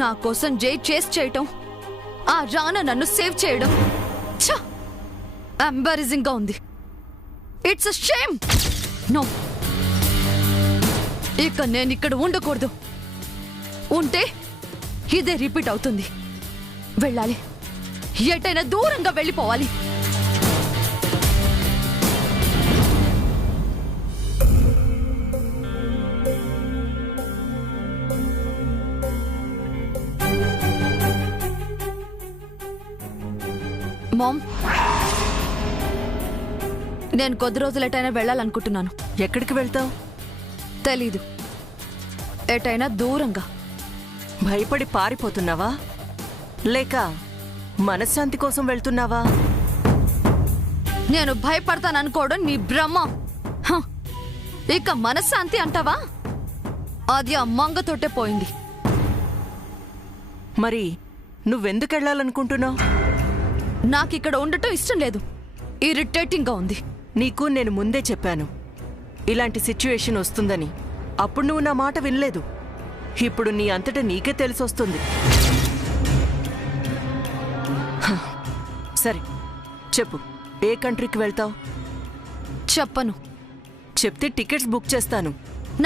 నా కోసం జై చేస్ చేయటం, ఆ రానా నన్ను సేవ్ చేయడం ఎంబారసింగ్ గా ఉంది. It's a shame. నో, ఇక నేను ఇక్కడ ఉండకూడదు. ఉంటే ఇదే రిపీట్ అవుతుంది. వెళ్ళాలి, ఎటైనా దూరంగా వెళ్ళిపోవాలి. మామ్, నేను కొద్ది రోజులు ఎటైనా వెళ్ళాలనుకుంటున్నాను. ఎక్కడికి వెళ్తావు? తెలీదు. ఎటైనా దూరంగా. భయపడి పారిపోతున్నావా లేక మనశ్శాంతి కోసం వెళ్తున్నావా? నేను భయపడతాననుకోవడం నీ భ్రమ. ఇక మనశ్శాంతి అంటావా? అది ఆ మంగతోటే పోయింది. మరి నువ్వెందుకు వెళ్ళాలనుకుంటున్నావు? నాకిక్కడ ఉండటం ఇష్టం లేదు. ఇరిటేటింగ్ గా ఉంది. నీకు నేను ముందే చెప్పాను ఇలాంటి సిచ్యువేషన్ వస్తుందని. అప్పుడు నువ్వు నా మాట వినలేదు. ఇప్పుడు నీ అంతటా నీకే తెలిసొస్తుంది. సరే చెప్పు, ఏ కంట్రీకి వెళ్తావు? చెప్పను. చెప్తే టికెట్స్ బుక్ చేస్తాను.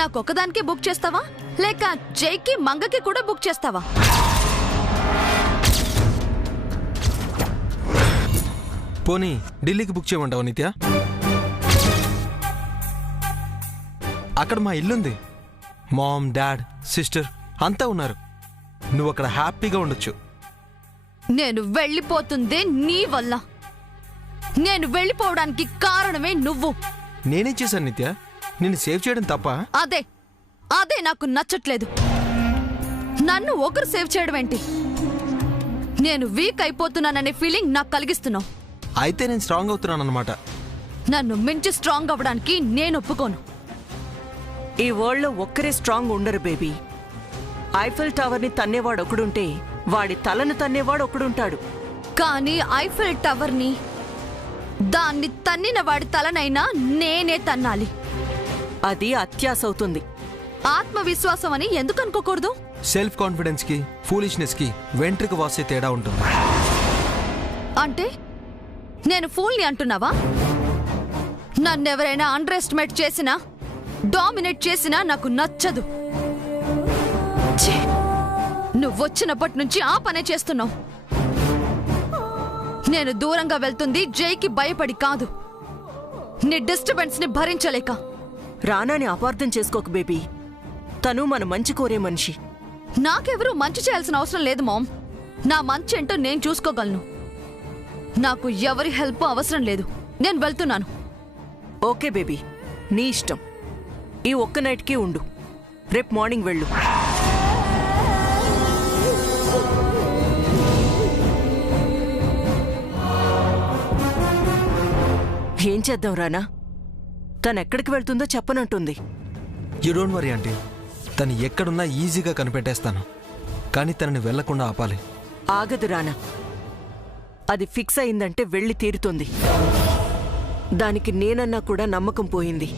నాకొక్కదానికే బుక్ చేస్తావా లేక జైకి మంగకి కూడా బుక్ చేస్తావా? పోనీ ఢిల్లీకి బుక్ చేయమంటావా నిత్య? అక్కడ మా ఇల్లుంది. మామ్, డాడ్, సిస్టర్ అంతా ఉన్నారు. నువ్వు అక్కడ హ్యాపీగా ఉండొచ్చు. నేను వెళ్ళిపోతుందే నీ వల్ల. నేను వెళ్ళిపోవడానికి కారణమే నువ్వు. నేనేం చేశాను నిత్య? నిన్ను సేవ్ చేయడం తప్ప? అదే అదే నాకు నచ్చట్లేదు. నన్ను ఒకరు సేవ్ చేయడం ఏంటి? నేను వీక్ అయిపోతున్నాననే ఫీలింగ్ నాకు కలిగిస్తున్నావు. అయితే నేను స్ట్రాంగ్ అవుతున్నాను అన్నమాట. నన్ను మించి స్ట్రాంగ్ అవ్వడానికి నేను ఒప్పుకోను. ఈ వరల్డ్లో ఒక్కరే స్ట్రాంగ్ ఉండరు బేబీ. ఐఫిల్ టవర్ని తన్నేవాడు ఒకడుంటే వాడి తలను తన్నేవాడు ఒకడుంటాడు. కానీ ఐఫిల్ టవర్ని, దాన్ని తన్నిన వాడి తలనైనా నేనే తన్నాలి. అది అత్యాశ అవుతుంది. ఆత్మవిశ్వాసం అని ఎందుకు అనుకోకూడదు? సెల్ఫ్ కాన్ఫిడెన్స్ కి, ఫూలిష్నెస్ కి వెంట్రుక వాసే తేడా ఉంటుంది. అంటే నేను ఫూల్ని అంటున్నావా? నన్నెవరైనా అండర్ ఎస్టిమేట్ చేసినా, డామినేట్ చేసినా నాకు నచ్చదు. నువ్వొచ్చినప్పటి నుంచి ఆ పనే చేస్తున్నావు. నేను దూరంగా వెళ్తుంది జైకి భయపడి కాదు, నీ డిస్టర్బెన్స్ ని భరించలేక. రానాని అపార్థం చేసుకోకు బేబీ. తను మన మంచి కోరే మనిషి. నాకెవరూ మంచి చేయాల్సిన అవసరం లేదు మామ్. నా మంచి ఏంటో నేను చూసుకోగలను. నాకు ఎవరి హెల్ప్ అవసరం లేదు. నేను వెళ్తున్నాను. ఓకే బేబీ, నీ ఇష్టం. ఈ ఒక్క నైట్కి ఉండు. రేపు మార్నింగ్ వెళ్ళు. ఏం చేద్దాం రానా? తను ఎక్కడికి వెళ్తుందో చెప్పనంటుంది. You don't worry aunty. తను ఎక్కడున్నా ఈజీగా కనిపెట్టేస్తాను. కానీ తనని వెళ్లకుండా ఆపాలి. ఆగదు రానా. అది ఫిక్స్ అయిందంటే వెళ్ళి తీరుతుంది. దానికి నేనన్నా కూడా నమ్మకం పోయింది.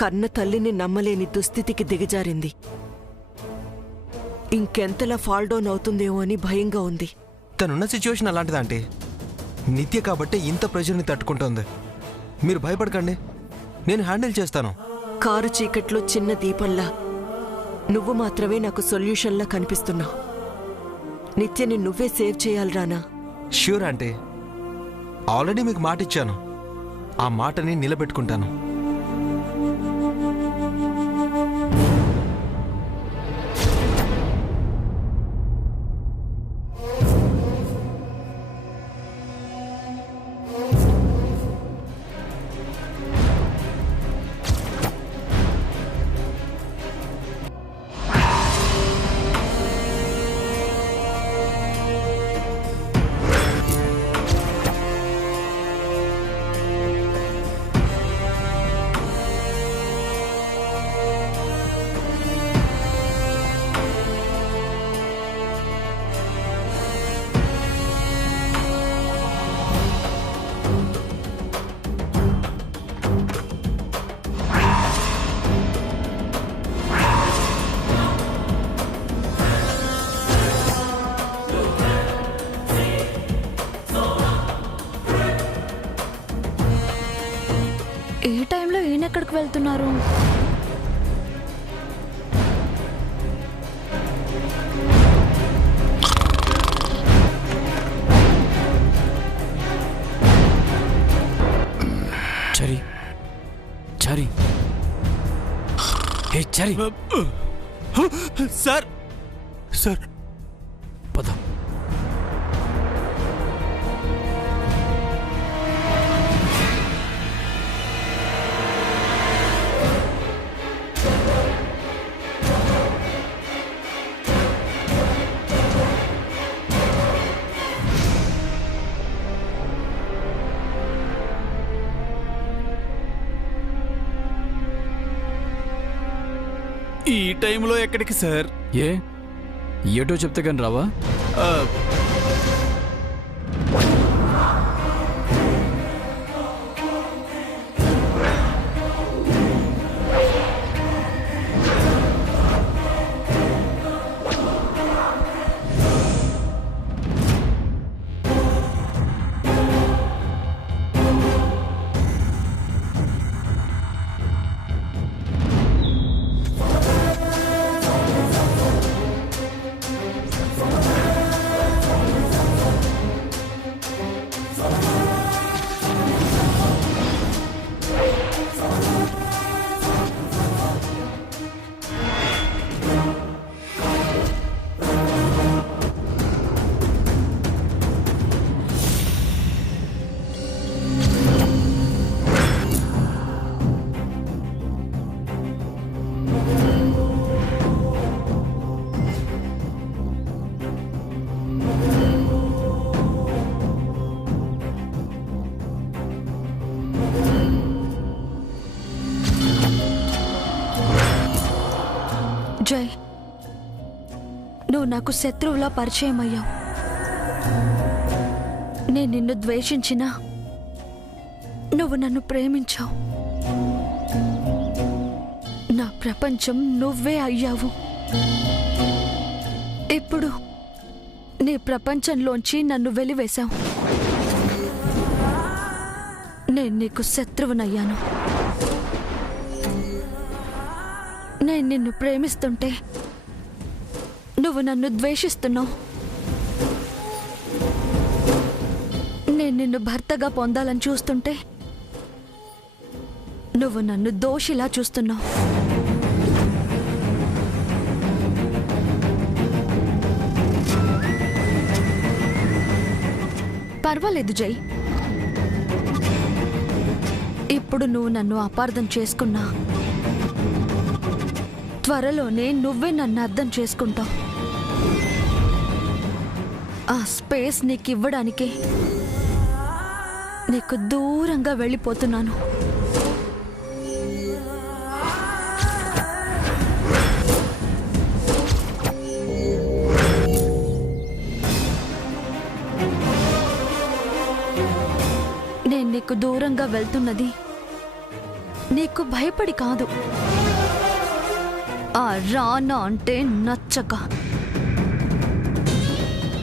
కన్న తల్లిని నమ్మలేని దుస్థితికి దిగజారింది. ఇంకెంతలా ఫాల్ డౌన్ అవుతుందేమో అని భయంగా ఉంది. తనున్న సిచ్యువేషన్ అలాంటిదంటే నిత్య కాబట్టే ఇంత ప్రెషర్ని తట్టుకుంటోంది. మీరు భయపడకండి, నేను హ్యాండిల్ చేస్తాను. కారు చీకట్లో చిన్న దీపంలా నువ్వు మాత్రమే నాకు సొల్యూషన్లా కనిపిస్తున్నావు. నిత్యని నువ్వే సేవ్ చేయాలి రానా. Sure aunty. ఆల్రెడీ మీకు మాట ఇచ్చాను. ఆ మాటని నిలబెట్టుకుంటాను. ఎక్కడికి వెళ్తున్నారు? చరి చరి హే చరి సార్ సార్ పద. ఈ టైంలో ఎక్కడికి సార్? ఏ ఏటో చెప్తే కానీ రావా? ఆ, జై, నువ్వు నాకు శత్రువులా పరిచయం అయ్యావు. నేను నిన్ను ద్వేషించినా నువ్వు నన్ను ప్రేమించావు. నా ప్రపంచం నువ్వే అయ్యావు. ఇప్పుడు నీ ప్రపంచంలోంచి నన్ను వెలివేశావు. నేను నీకు శత్రువునయ్యాను. నేను నిన్ను ప్రేమిస్తుంటే నువ్వు నన్ను ద్వేషిస్తున్నావు. నేను నిన్ను భర్తగా పొందాలని చూస్తుంటే నువ్వు నన్ను దోషిలా చూస్తున్నావు. పర్వాలేదు జై, ఇప్పుడు నువ్వు నన్ను అపార్థం చేసుకున్నా త్వరలోనే నువ్వే నన్ను అర్థం చేసుకుంటావు. ఆ స్పేస్ నీకు ఇవ్వడానికే నీకు దూరంగా వెళ్ళిపోతున్నాను. నేను నీకు దూరంగా వెళ్తున్నది నీకు భయపడి కాదు, ఆ రానా అంటే నచ్చక.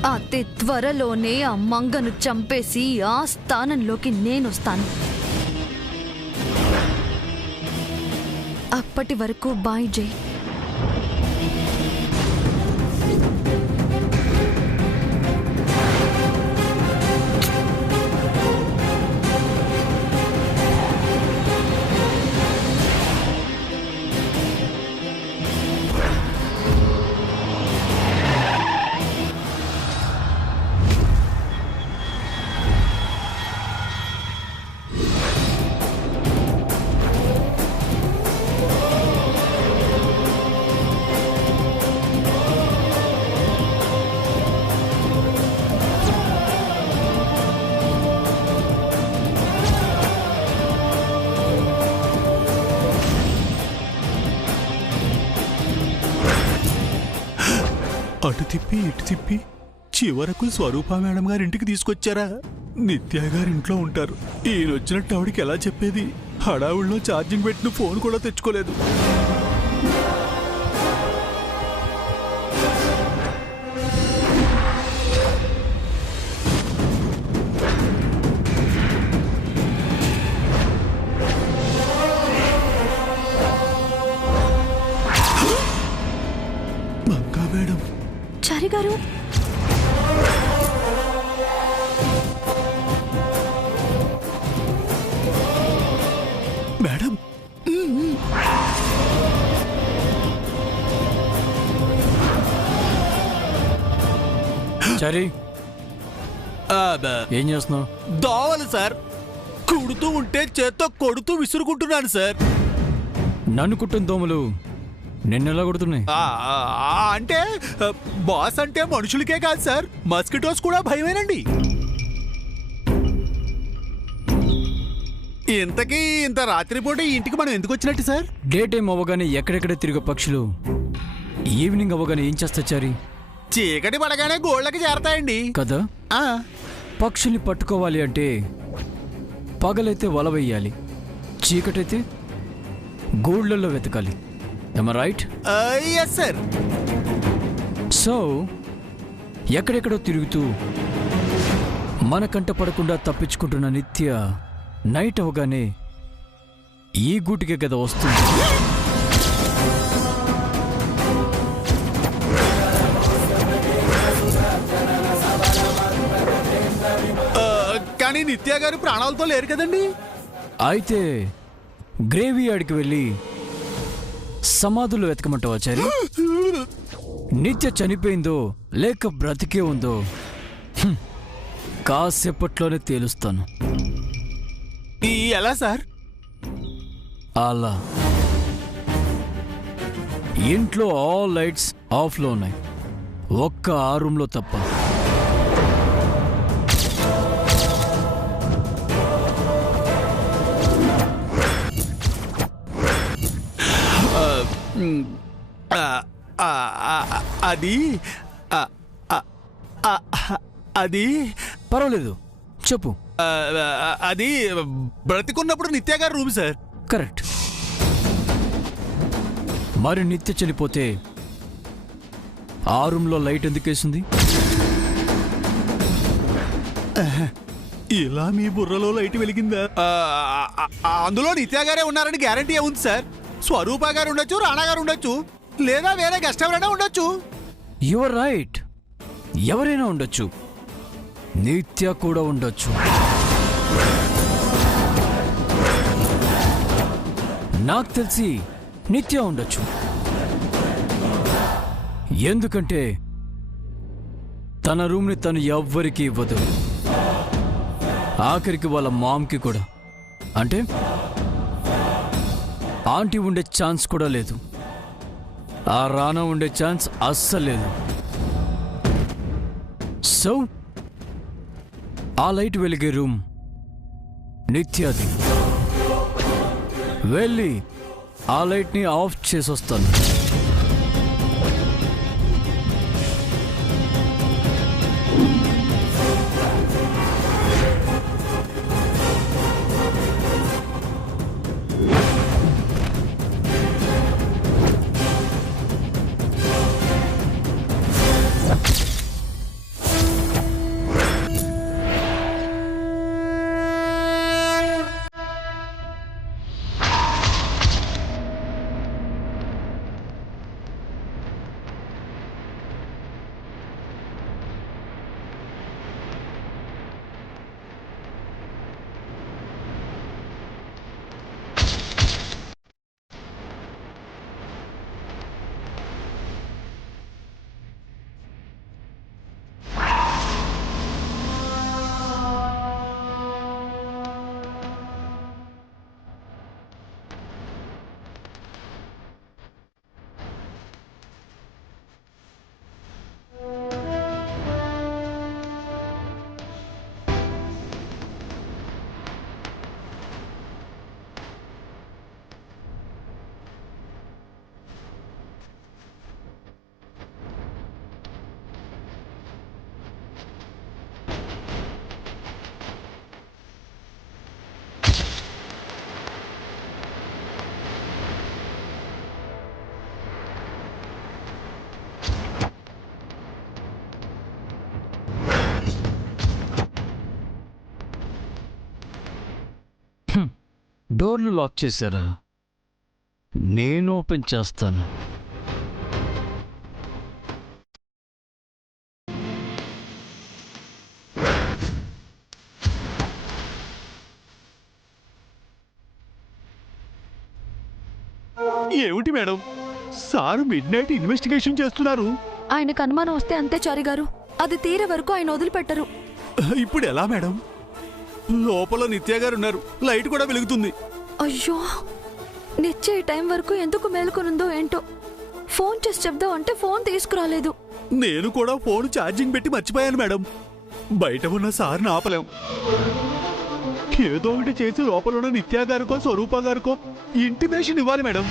అతి త్వరలోనే ఆ మంగను చంపేసి ఆ స్థానంలోకి నేనొస్తాను. అప్పటి వరకు బాయ్ జై. అటు తిప్పి ఇటు తిప్పి చివరకు స్వరూప మేడం గారి ఇంటికి తీసుకొచ్చారా? నిత్య గారి ఇంట్లో ఉంటారు. ఈయన వచ్చినట్టు ఆవిడికి ఎలా చెప్పేది? హడావుల్లో ఛార్జింగ్ పెట్టిన ఫోన్ కూడా తెచ్చుకోలేదు. మేడం. చారి గారు, మేడం చారి ఏం చేస్తున్నావు? దోవలు సార్, కుడుతూ ఉంటే చేత్తో కొడుతూ విసురుకుంటున్నాను సార్. నన్ను కుట్టిన దోమలు నిన్నెలా కొడుతున్నాయి? అంటే బాస్ అంటే మనుషులకే కాదు సార్, మస్కిటోస్ కూడా భయమేనండి. ఇంతకీ ఇంత రాత్రిపూట ఈ ఇంటికి మనం ఎందుకు వచ్చినట్టు సార్? డే టైం అవ్వగానే ఎక్కడెక్కడ తిరిగే పక్షులు ఈవినింగ్ అవ్వగానే ఏం చేస్తా చారి? చీకటి పడగానే గోళ్ళకి చేరతాయండి కదా. ఆ, పక్షుల్ని పట్టుకోవాలి అంటే పగలైతే వల వెయ్యాలి, చీకటైతే గూళ్ళల్లో వెతకాలి. am I right? yes sir. So ఎక్కడెక్కడో తిరుగుతూ మన కంట పడకుండా తప్పించుకుంటున్న నిత్య నైట్ అవగానే ఈ గూటికే కదా వస్తుంది. కానీ నిత్య గారు ప్రాణాలతో లేరు కదండి. అయితే గ్రేవీ యార్డ్కి వెళ్ళి సమాధులు వెతకమంటావా చారి? నిత్య చనిపోయిందో లేక బ్రతికే ఉందో కాసేపట్లోనే తేలుస్తాను. ఎలా సార్? అలా ఇంట్లో ఆల్ లైట్స్ ఆఫ్లో ఉన్నాయి, ఒక్క ఆ రూమ్లో తప్ప. అది అది పర్వాలేదు, చెప్పు. అది బ్రతికున్నప్పుడు నిత్య గారు రూమ్ సార్. కరెక్ట్. మరి నిత్య చనిపోతే ఆ రూమ్లో లైట్ ఎందుకు వేసింది? ఇలా మీ బుర్రలో లైట్ వెలిగిందా? అందులో నిత్య గారే ఉన్నారని గ్యారంటీ ఉంది సార్. స్వరూప గారు ఉండొచ్చు, రాణా గారు ఉండొచ్చు, లేదా వేరే గెస్ట్ ఎవరైనా ఉండొచ్చు. యువర్ రైట్, ఎవరైనా ఉండొచ్చు, నిత్య కూడా ఉండొచ్చు. నాకు తెలిసి నిత్య ఉండొచ్చు, ఎందుకంటే తన రూమ్ని తను ఎవ్వరికి ఇవ్వదు, ఆఖరికి వాళ్ళ మామ్కి కూడా. అంటే ఆంటీ ఉండే ఛాన్స్ కూడా లేదు, ఆ రానా ఉండే ఛాన్స్ అస్సలు లేదు. సో ఆ లైట్ వెలిగే రూమ్ నిత్యాది. వెళ్ళి ఆ లైట్ని ఆఫ్ చేసొస్తాను. డోర్లు లాక్ చేశారా? నేను ఓపెన్ చేస్తాను. Madam sir mid night investigation చేస్తున్నారు. ఆయనకు అనుమానం వస్తే అంతే చారి గారు, అది తీరే వరకు ఆయన వదిలిపెట్టరు. ఇప్పుడు ఎలా మేడం? లోపల నిత్య గారు ఉన్నారు, లైట్ కూడా వెలుగుతుంది. అయ్యో, నిత్య ఈ టైం వరకు ఎందుకు మేలుకొనుందో ఏంటో. ఫోన్ చేసి చెప్దాం అంటే ఫోన్ తీసుకురాలేదు. నేను కూడా ఫోన్ ఛార్జింగ్ పెట్టి మర్చిపోయాను మేడం. బయట ఉన్న సార్ని ఆపలేం. ఏదో ఒకటి చేసి లోపల ఉన్న నిత్య గారికో స్వరూప గారికో ఇంటిమేషన్ ఇవ్వాలి మేడం.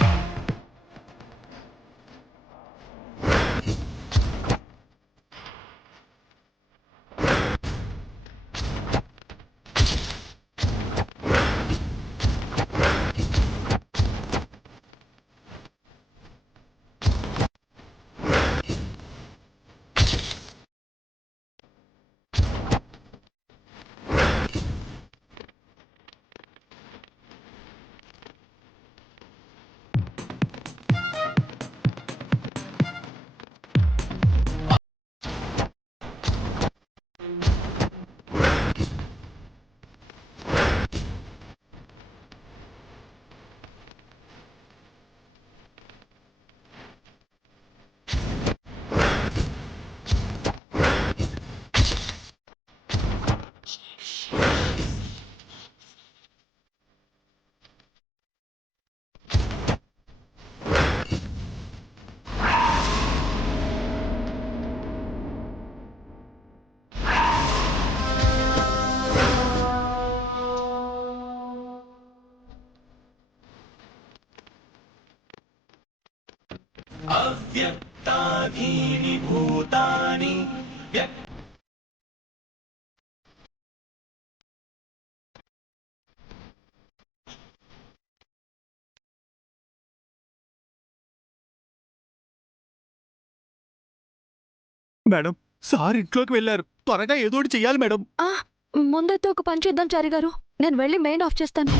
మేడం సార్ ఇంట్లోకి వెళ్ళారు, త్వరగా ఏదో ఒకటి చెయ్యాలి మేడం. ముందైతే ఒక పని చేద్దాం చారి గారు, నేను వెళ్ళి మెయిన్ ఆఫ్ చేస్తాను.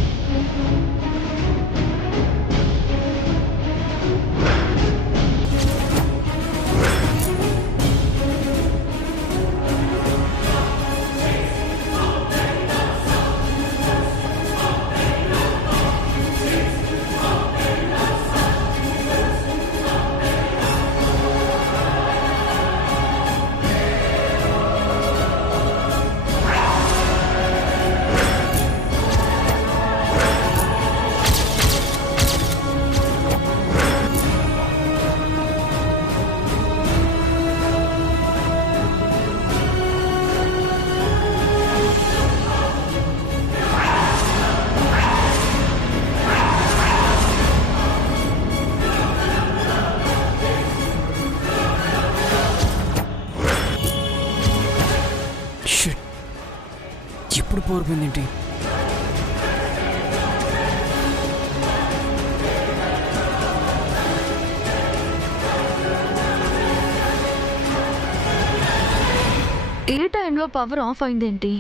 షిట్, ఇప్పుడు పోరుపోయిందేంటి? ఈ టైంలో పవర్ ఆఫ్ అయిందేంటి?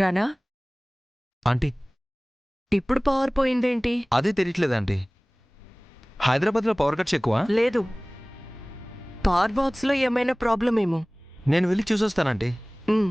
రానా, ఆంటీ, ఇప్పుడు పవర్ పోయిందేంటి? అదే తెలియట్లేదు ఆంటీ. హైదరాబాద్లో పవర్ కట్స్ ఎక్కువ. లేదు, పవర్ బాక్స్లో ఏమైనా ప్రాబ్లం ఏమో. నేను వెళ్ళి చూసొస్తానంటీ. ఉమ్.